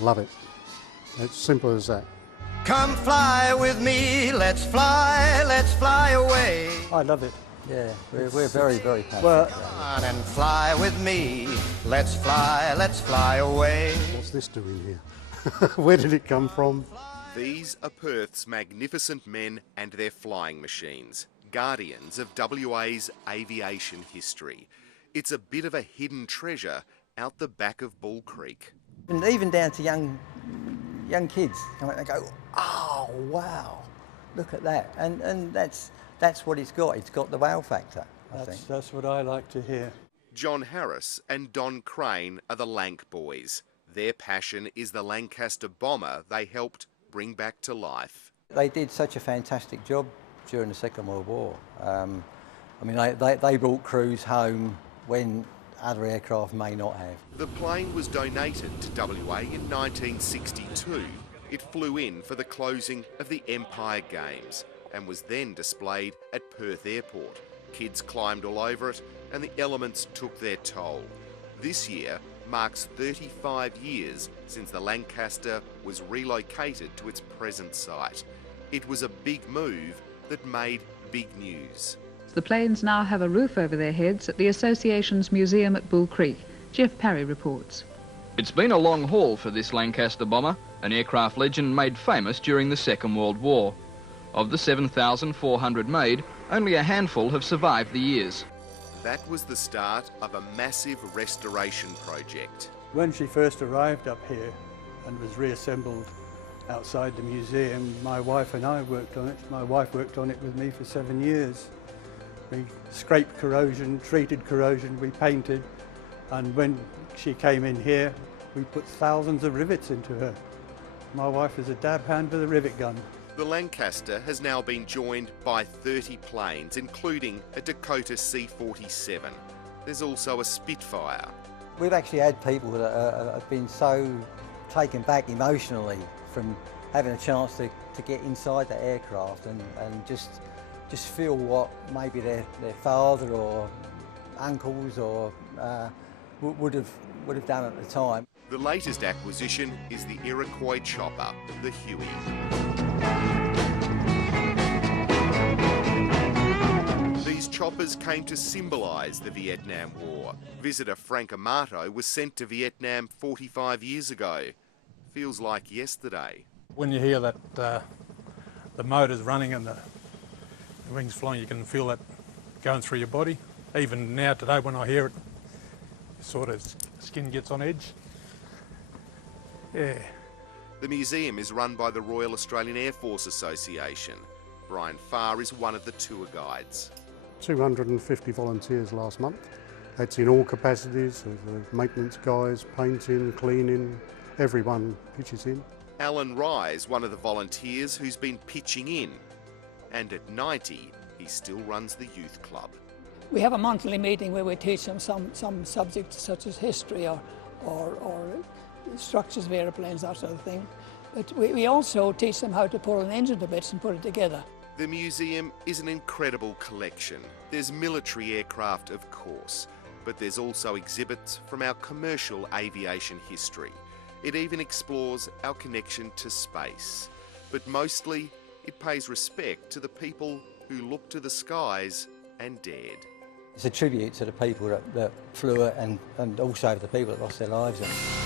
Love it. It's simple as that. Come fly with me, let's fly away. I love it. Yeah, we're very, very passionate. Well, Come on and fly with me, let's fly away. What's this doing here? Where did it come from? These are Perth's magnificent men and their flying machines, guardians of WA's aviation history. It's a bit of a hidden treasure out the back of Bull Creek. And even down to young kids, they go, oh wow, look at that, and that's what it's got. It's got the wow factor. I think that's what I like to hear. John Harris and Don Crane are the Lanc boys. Their passion is the Lancaster bomber they helped bring back to life. They did such a fantastic job during the Second World War. I mean, they brought crews home when other aircraft may not have. The plane was donated to WA in 1962. It flew in for the closing of the Empire Games and was then displayed at Perth Airport. Kids climbed all over it and the elements took their toll. This year marks 35 years since the Lancaster was relocated to its present site. It was a big move that made big news. The planes now have a roof over their heads at the Association's museum at Bull Creek. Jeff Parry reports. It's been a long haul for this Lancaster bomber, an aircraft legend made famous during the Second World War. Of the 7,400 made, only a handful have survived the years. That was the start of a massive restoration project. When she first arrived up here and was reassembled outside the museum, my wife and I worked on it. My wife worked on it with me for 7 years. We scraped corrosion, treated corrosion, we painted, and when she came in here, we put thousands of rivets into her. My wife is a dab hand with a rivet gun. The Lancaster has now been joined by 30 planes, including a Dakota C-47. There's also a Spitfire. We've actually had people that have been so taken back emotionally from having a chance to get inside the aircraft and just feel what maybe their father or uncles or would have done at the time. The latest acquisition is the Iroquois chopper, the Huey. These choppers came to symbolise the Vietnam War. Visitor Frank Omodo was sent to Vietnam 45 years ago. Feels like yesterday. When you hear that the motor's running and the wings flying, you can feel that going through your body. Even now today when I hear it, sort of skin gets on edge. Yeah. The museum is run by the Royal Australian Air Force Association. Brian Farr is one of the tour guides. 250 volunteers last month. That's in all capacities, maintenance guys, painting, cleaning, everyone pitches in. Alan Rye's one of the volunteers who's been pitching in. And at 90, he still runs the youth club. We have a monthly meeting where we teach them some subjects such as history or structures of aeroplanes, that sort of thing. But we also teach them how to pull an engine to bits and put it together. The museum is an incredible collection. There's military aircraft, of course, but there's also exhibits from our commercial aviation history. It even explores our connection to space. But mostly, it pays respect to the people who looked to the skies and dared. It's a tribute to the people that flew it and also the people that lost their lives in it.